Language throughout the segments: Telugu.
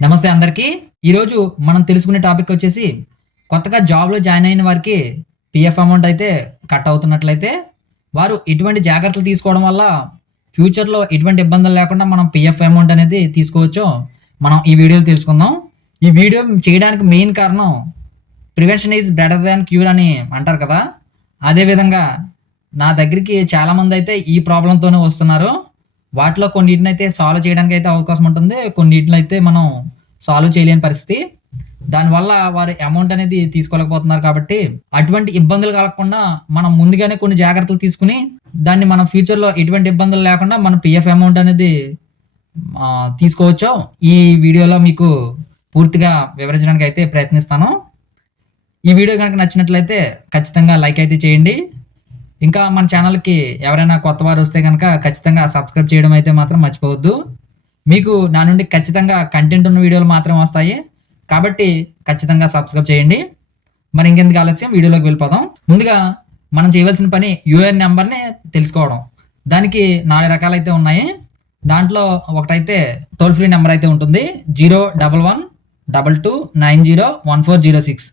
నమస్తే అందరికీ. ఈరోజు మనం తెలుసుకునే టాపిక్ వచ్చేసి కొత్తగా జాబ్లో జాయిన్ అయిన వారికి పిఎఫ్ అమౌంట్ అయితే కట్ అవుతున్నట్లయితే వారు ఎటువంటి జాగ్రత్తలు తీసుకోవడం వల్ల ఫ్యూచర్లో ఎటువంటి ఇబ్బందులు లేకుండా మనం పిఎఫ్ అమౌంట్ అనేది తీసుకోవచ్చో. మనం ఈ వీడియోలో తెలుసుకుందాం. ఈ వీడియో చేయడానికి మెయిన్ కారణం prevention is better than cure అని అంటారు కదా. అదేవిధంగా నా దగ్గరికి చాలామంది అయితే ఈ ప్రాబ్లంతోనే వస్తున్నారు. వాటిలో కొన్నిటిని అయితే సాల్వ్ చేయడానికి అయితే అవకాశం ఉంటుంది. కొన్నిటిని అయితే మనం సాల్వ్ చేయలేని పరిస్థితి. దానివల్ల వారు అమౌంట్ అనేది తీసుకోలేకపోతున్నారు కాబట్టి అటువంటి ఇబ్బందులు కలగకుండా మనం ముందుగానే కొన్ని జాగ్రత్తలు తీసుకుని దాన్ని మనం ఫ్యూచర్లో ఎటువంటి ఇబ్బందులు లేకుండా మన పిఎఫ్ అమౌంట్ అనేది తీసుకోవచ్చు తీసుకోవచ్చో. ఈ వీడియోలో మీకు పూర్తిగా వివరించడానికి అయితే ప్రయత్నిస్తాను. ఈ వీడియో కనుక నచ్చినట్లయితే ఖచ్చితంగా లైక్ అయితే చేయండి. ఇంకా మన ఛానల్కి ఎవరైనా కొత్త వారు వస్తే కనుక ఖచ్చితంగా సబ్స్క్రైబ్ చేయడం అయితే మాత్రం మర్చిపోవద్దు. మీకు నా నుండి ఖచ్చితంగా కంటెంట్ ఉన్న వీడియోలు మాత్రం వస్తాయి. కాబట్టి ఖచ్చితంగా సబ్స్క్రైబ్ చేయండి. మరి ఇంకెందుకు ఆలస్యం? వీడియోలోకి వెళ్ళిపోదాం. ముందుగా మనం చేయవలసిన పని యూఎన్ నెంబర్ని తెలుసుకోవడం. దానికి నాలుగు రకాలైతే ఉన్నాయి. దాంట్లో ఒకటైతే టోల్ ఫ్రీ నెంబర్ అయితే ఉంటుంది. Zero double one double two nine zero one four zero six.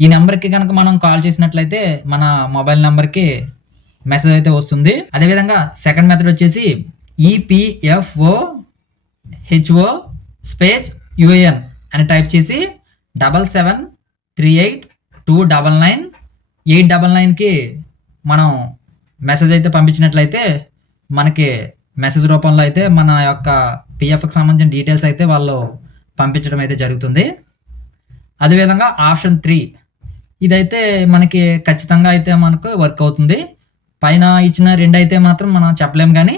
ఈ నెంబర్కి కనుక మనం కాల్ చేసినట్లయితే మన మొబైల్ నెంబర్కి మెసేజ్ అయితే వస్తుంది. అదేవిధంగా సెకండ్ మెథడ్ వచ్చేసి ఈపిఎఫ్ఓ హెచ్ఓ స్పేస్ యుఏఎన్ అని టైప్ చేసి double seven three eight two double nine eight double నైన్కి మనం మెసేజ్ అయితే పంపించినట్లయితే మనకి మెసేజ్ రూపంలో అయితే మన యొక్క పిఎఫ్కి సంబంధించిన డీటెయిల్స్ అయితే వాళ్ళు పంపించడం అయితే జరుగుతుంది. అదేవిధంగా ఆప్షన్ త్రీ ఇదైతే మనకి ఖచ్చితంగా అయితే మనకు వర్క్ అవుతుంది. పైన ఇచ్చిన రెండు అయితే మాత్రం మనం చెప్పలేం కానీ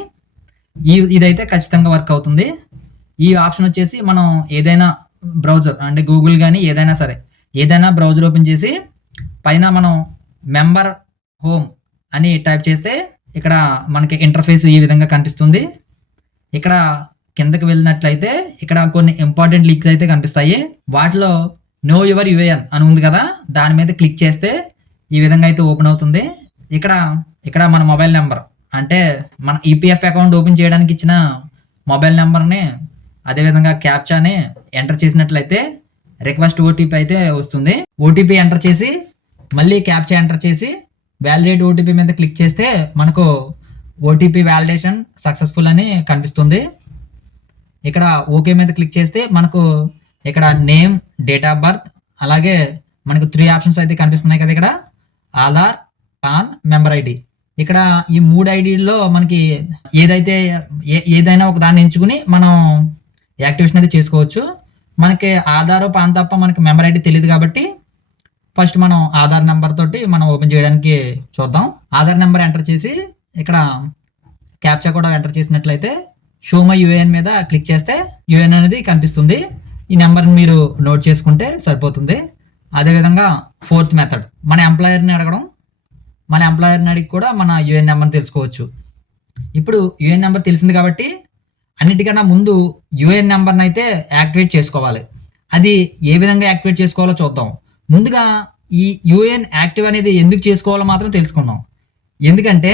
ఈ ఇదైతే ఖచ్చితంగా వర్క్ అవుతుంది. ఈ ఆప్షన్ వచ్చేసి మనం ఏదైనా బ్రౌజర్ అంటే గూగుల్ కానీ ఏదైనా సరే ఏదైనా బ్రౌజర్ ఓపెన్ చేసి పైన మనం మెంబర్ హోమ్ అని టైప్ చేస్తే ఇక్కడ మనకి ఇంటర్ఫేస్ ఈ విధంగా కనిపిస్తుంది. ఇక్కడ కిందకి వెళ్ళినట్లయితే ఇక్కడ కొన్ని ఇంపార్టెంట్ లింక్స్ అయితే కనిపిస్తాయి. వాటిలో నో యువర్ యుఏఎన్ అని ఉంది కదా దాని మీద క్లిక్ చేస్తే ఈ విధంగా అయితే ఓపెన్ అవుతుంది. ఇక్కడ ఇక్కడ మన మొబైల్ నెంబర్. అంటే మన ఈపీఎఫ్ అకౌంట్ ఓపెన్ చేయడానికి ఇచ్చిన మొబైల్ నెంబర్ని అదేవిధంగా క్యాప్చాని ఎంటర్ చేసినట్లయితే రిక్వెస్ట్ ఓటీపీ అయితే వస్తుంది. ఓటీపీ ఎంటర్ చేసి మళ్ళీ క్యాప్చా ఎంటర్ చేసి వ్యాలిడేట్ ఓటీపీ మీద క్లిక్ చేస్తే మనకు ఓటీపీ వ్యాలిడేషన్ సక్సెస్ఫుల్ అని కనిపిస్తుంది. ఇక్కడ ఓకే మీద క్లిక్ చేస్తే మనకు ఇక్కడ నేమ్ డేట్ ఆఫ్ బర్త్ అలాగే మనకు త్రీ ఆప్షన్స్ అయితే కనిపిస్తున్నాయి కదా ఇక్కడ. Aadhaar PAN member ID. ఇక్కడ ఈ మూడు ఐడీల్లో మనకి ఏదైతే ఏ ఏదైనా ఒక దాన్ని ఎంచుకుని మనం యాక్టివేషన్ అయితే చేసుకోవచ్చు. మనకి ఆధార్ పాన్ తప్ప మనకి మెంబర్ ఐడి తెలియదు కాబట్టి ఫస్ట్ మనం ఆధార్ నెంబర్ తోటి మనం ఓపెన్ చేయడానికి చూద్దాం. ఆధార్ నెంబర్ ఎంటర్ చేసి ఇక్కడ క్యాప్చా కూడా ఎంటర్ చేసినట్లయితే షోమ యుఏఎన్ మీద క్లిక్ చేస్తే యుఏఎన్ అనేది కనిపిస్తుంది. ఈ నెంబర్ని మీరు నోట్ చేసుకుంటే సరిపోతుంది. అదేవిధంగా ఫోర్త్ మెథడ్. మన ఎంప్లాయర్ని అడగడం మన ఎంప్లాయర్ని అడిగి కూడా మన యూఎన్ నెంబర్ తెలుసుకోవచ్చు. ఇప్పుడు యూఎన్ నెంబర్ తెలిసింది కాబట్టి అన్నిటికన్నా ముందు యుఏఎన్ నెంబర్ని అయితే యాక్టివేట్ చేసుకోవాలి. అది ఏ విధంగా యాక్టివేట్ చేసుకోవాలో చూద్దాం. ముందుగా ఈ యుఏఎన్ యాక్టివ్ అనేది ఎందుకు చేసుకోవాలో మాత్రం తెలుసుకుందాం. ఎందుకంటే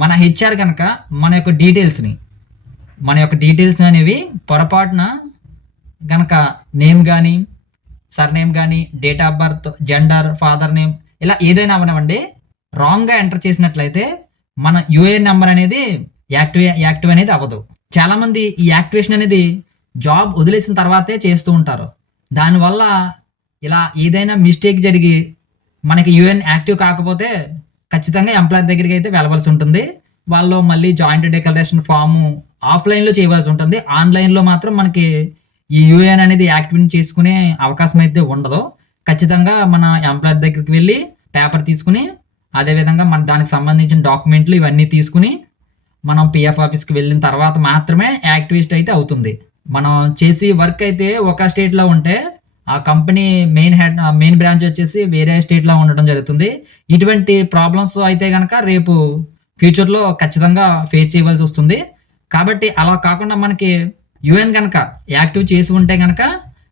మన హెచ్ఆర్ కనుక మన యొక్క డీటెయిల్స్ని మన యొక్క డీటెయిల్స్ అనేవి పొరపాటున కనుక నేమ్ కానీ సర్నేమ్ కానీ date of birth gender father name ఇలా ఏదైనా అవనివ్వండి రాంగ్గా ఎంటర్ చేసినట్లయితే మన యుఏఎన్ నెంబర్ అనేది యాక్టివ్ యాక్టివ్ అనేది అవ్వదు. చాలామంది ఈ యాక్టివేషన్ అనేది జాబ్ వదిలేసిన తర్వాతే చేస్తూ ఉంటారు. దానివల్ల ఇలా ఏదైనా మిస్టేక్ జరిగి మనకి యుఎన్ యాక్టివ్ కాకపోతే ఖచ్చితంగా ఎంప్లాయర్ దగ్గరికి అయితే వెళ్ళవలసి ఉంటుంది. వాళ్ళు మళ్ళీ జాయింట్ డిక్లరేషన్ ఫాము ఆఫ్లైన్లో చేయవలసి ఉంటుంది. ఆన్లైన్లో మాత్రం మనకి ఈ యూఏఎన్ అనేది యాక్టివేట్ చేసుకునే అవకాశం అయితే ఉండదు. ఖచ్చితంగా మన ఎంప్లాయర్ దగ్గరికి వెళ్ళి పేపర్ తీసుకుని అదేవిధంగా మన దానికి సంబంధించిన డాక్యుమెంట్లు ఇవన్నీ తీసుకుని మనం పిఎఫ్ ఆఫీస్కి వెళ్ళిన తర్వాత మాత్రమే యాక్టివిస్ట్ అయితే అవుతుంది. మనం చేసి వర్క్ అయితే ఒక స్టేట్లో ఉంటే ఆ company main head main branch వచ్చేసి వేరే స్టేట్లో ఉండడం జరుగుతుంది. ఇటువంటి ప్రాబ్లమ్స్ అయితే కనుక రేపు ఫ్యూచర్లో ఖచ్చితంగా ఫేస్ చేయవలసి వస్తుంది. కాబట్టి అలా కాకుండా మనకి యుఎన్ కనుక యాక్టివ్ చేసి ఉంటే కనుక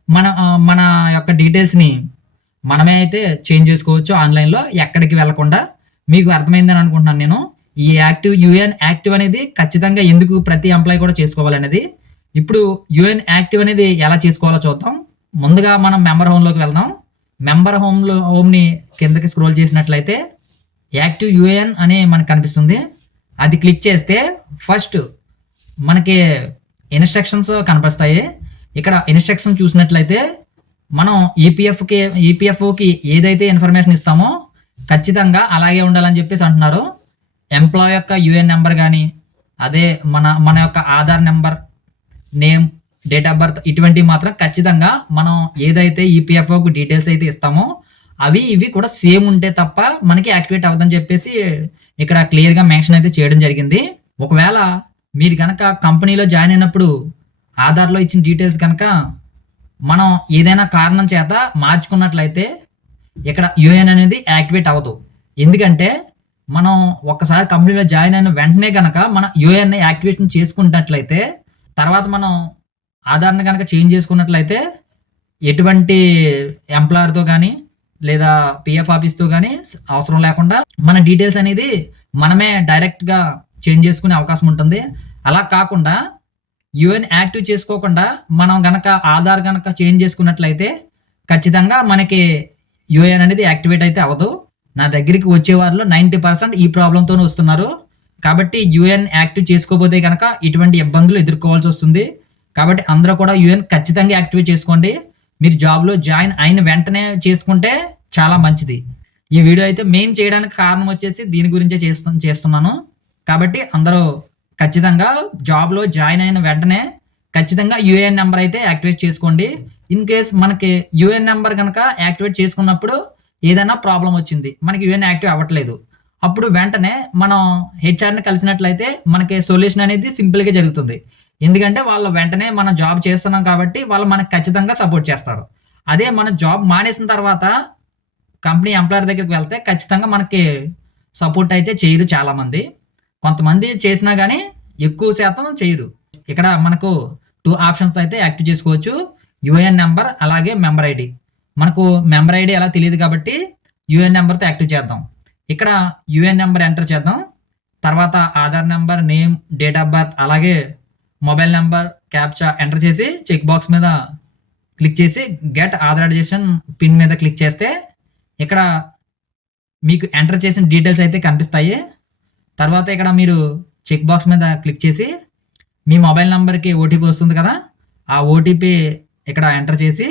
మన మన యొక్క డీటెయిల్స్ని మనమే అయితే చేంజ్ చేసుకోవచ్చు ఆన్లైన్లో ఎక్కడికి వెళ్ళకుండా మీకు అర్థమైందని అనుకుంటున్నాను నేను. ఈ యాక్టివ్ యుఎన్ యాక్టివ్ అనేది ఖచ్చితంగా ఎందుకు ప్రతి ఎంప్లాయీ కూడా చేసుకోవాలనేది. ఇప్పుడు యుఎన్ యాక్టివ్ అనేది ఎలా చేసుకోవాలో చూద్దాం. ముందుగా మనం మెంబర్ హోమ్లోకి వెళ్దాం. మెంబర్ హోమ్లో హోమ్ని కిందకి స్క్రోల్ చేసినట్లయితే యాక్టివ్ యుఏఎన్ అని మనకు కనిపిస్తుంది. అది క్లిక్ చేస్తే ఫస్ట్ మనకి ఇన్స్ట్రక్షన్స్ కనిపిస్తాయి ఇక్కడ ఇన్స్ట్రక్షన్ చూసినట్లయితే మనం ఈపీఎఫ్కి ఈపీఎఫ్ఓకి ఏదైతే ఇన్ఫర్మేషన్ ఇస్తామో ఖచ్చితంగా అలాగే ఉండాలని చెప్పేసి అంటున్నారు. ఎంప్లాయ్ యొక్క యుఎన్ నెంబర్ కానీ అదే మన మన యొక్క Aadhaar number name date of birth ఇటువంటివి మాత్రం ఖచ్చితంగా మనం ఏదైతే ఈపీఎఫ్ఓకి డీటెయిల్స్ అయితే ఇస్తామో అవి ఇవి కూడా సేమ్ ఉంటే తప్ప మనకి యాక్టివేట్ అవ్వదని చెప్పేసి ఇక్కడ క్లియర్గా మెన్షన్ అయితే చేయడం జరిగింది. ఒకవేళ మీరు కనుక కంపెనీలో జాయిన్ అయినప్పుడు ఆధార్లో ఇచ్చిన డీటెయిల్స్ కనుక మనం ఏదైనా కారణం చేత మార్చుకున్నట్లయితే ఇక్కడ యూఏఎన్ అనేది యాక్టివేట్ అవ్వదు. ఎందుకంటే మనం ఒక్కసారి కంపెనీలో జాయిన్ అయిన వెంటనే కనుక మన యూఏఎన్ యాక్టివేషన్ చేసుకున్నట్లయితే తర్వాత మనం ఆధార్ని కనుక చేంజ్ చేసుకున్నట్లయితే ఎటువంటి ఎంప్లాయర్తో కానీ లేదా పిఎఫ్ ఆఫీస్తో కానీ అవసరం లేకుండా మన డీటెయిల్స్ అనేది మనమే డైరెక్ట్గా చేంజ్ చేసుకునే అవకాశం ఉంటుంది. అలా కాకుండా యుఎన్ యాక్టివ్ చేసుకోకుండా మనం గనక ఆధార్ గనక చేంజ్ చేసుకున్నట్లయితే ఖచ్చితంగా మనకి యుఏఎన్ అనేది యాక్టివేట్ అయితే అవ్వదు. నా దగ్గరికి వచ్చే వారిలో నైంటీ పర్సెంట్ ఈ ప్రాబ్లంతోనే వస్తున్నారు. కాబట్టి యుఎన్ యాక్టివ్ చేసుకోకపోతే కనుక ఇటువంటి ఇబ్బందులు ఎదుర్కోవాల్సి వస్తుంది. కాబట్టి అందరూ కూడా యుఎన్ ఖచ్చితంగా యాక్టివేట్ చేసుకోండి. మీరు జాబ్లో జాయిన్ అయిన వెంటనే చేసుకుంటే చాలా మంచిది. ఈ వీడియో అయితే మెయిన్ చేయడానికి కారణం వచ్చేసి దీని గురించే చేస్తు చేస్తున్నాను. కాబట్టి అందరూ ఖచ్చితంగా జాబ్లో జాయిన్ అయిన వెంటనే ఖచ్చితంగా యూఏఎన్ నెంబర్ అయితే యాక్టివేట్ చేసుకోండి. ఇన్ కేస్ మనకి యూఏఎన్ నెంబర్ కనుక యాక్టివేట్ చేసుకున్నప్పుడు ఏదైనా ప్రాబ్లం వచ్చింది మనకి యూఎన్ యాక్టివ్ అవ్వట్లేదు. అప్పుడు వెంటనే మనం హెచ్ఆర్ని కలిసినట్లయితే మనకి సొల్యూషన్ అనేది సింపుల్గా జరుగుతుంది. ఎందుకంటే వాళ్ళు వెంటనే మనం జాబ్ చేస్తున్నాం కాబట్టి వాళ్ళు మనకు ఖచ్చితంగా సపోర్ట్ చేస్తారు. అదే మన జాబ్ మానేసిన తర్వాత కంపెనీ ఎంప్లాయర్ దగ్గరికి వెళ్తే ఖచ్చితంగా మనకి సపోర్ట్ అయితే చేయరు చాలామంది. కొంతమంది చేసినా కానీ ఎక్కువ శాతం చేయరు. ఇక్కడ మనకు టూ ఆప్షన్స్ అయితే యాక్టివ్ చేసుకోవచ్చు. యుఏఎన్ నెంబర్ అలాగే మెంబర్ ఐడి మనకు మెంబర్ ఐడి ఎలా తెలియదు కాబట్టి యూఏఎన్ నెంబర్తో యాక్టివ్ చేద్దాం. ఇక్కడ యుఎన్ నెంబర్ ఎంటర్ చేద్దాం. తర్వాత Aadhaar number name date of birth అలాగే మొబైల్ నెంబర్ క్యాప్చా ఎంటర్ చేసి చెక్ బాక్స్ మీద క్లిక్ చేసి గెట్ ఆథరైజేషన్ పిన్ మీద క్లిక్ చేస్తే ఇక్కడ మీకు ఎంటర్ చేసిన డీటెయిల్స్ అయితే కనిపిస్తాయి. తర్వాత ఇక్కడ మీరు చెక్ బాక్స్ మీద క్లిక్ చేసి మీ మొబైల్ నెంబర్కి ఓటీపీ వస్తుంది కదా ఆ ఓటీపీ ఇక్కడ ఎంటర్ చేసి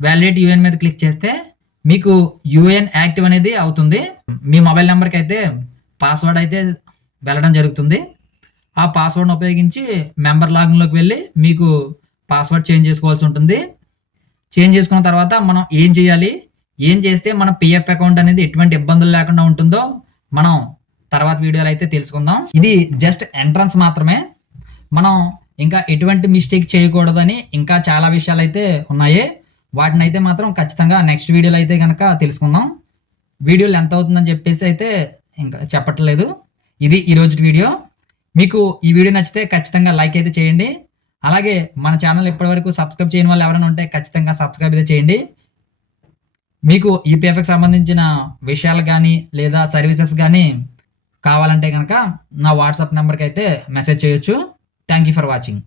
వ్యాలిడేట్ యూఎన్ మీద క్లిక్ చేస్తే మీకు యూఎన్ యాక్టివ్ అనేది అవుతుంది. మీ మొబైల్ నెంబర్కి అయితే పాస్వర్డ్ అయితే వెళ్ళడం జరుగుతుంది. ఆ పాస్వర్డ్ని ఉపయోగించి మెంబర్ లాగిన్లోకి వెళ్ళి మీకు పాస్వర్డ్ చేంజ్ చేసుకోవాల్సి ఉంటుంది. చేంజ్ చేసుకున్న తర్వాత మనం ఏం చేయాలి? ఏం చేస్తే మన పిఎఫ్ అకౌంట్ అనేది ఎటువంటి ఇబ్బందులు లేకుండా ఉంటుందో మనం తర్వాత వీడియోలో అయితే తెలుసుకుందాం. ఇది జస్ట్ ఎంట్రన్స్ మాత్రమే. మనం ఇంకా ఎటువంటి మిస్టేక్ చేయకూడదని ఇంకా చాలా విషయాలు అయితే ఉన్నాయి. వాటిని అయితే మాత్రం ఖచ్చితంగా నెక్స్ట్ వీడియోలో అయితే కనుక తెలుసుకుందాం. వీడియోలు ఎంత అవుతుందని చెప్పేసి అయితే ఇంకా చెప్పట్లేదు. ఇది ఈరోజు వీడియో. మీకు ఈ వీడియో నచ్చితే ఖచ్చితంగా లైక్ అయితే చేయండి. అలాగే మన ఛానల్ ఇప్పటివరకు సబ్స్క్రైబ్ చేయని వాళ్ళు ఎవరైనా ఉంటే ఖచ్చితంగా సబ్స్క్రైబ్ అయితే చేయండి. మీకు ఈపీఎఫ్కి సంబంధించిన విషయాలు కానీ లేదా సర్వీసెస్ కానీ కావాలంటే కనుక నా వాట్సాప్ నెంబర్కి అయితే మెసేజ్ చేయొచ్చు. Thank you for watching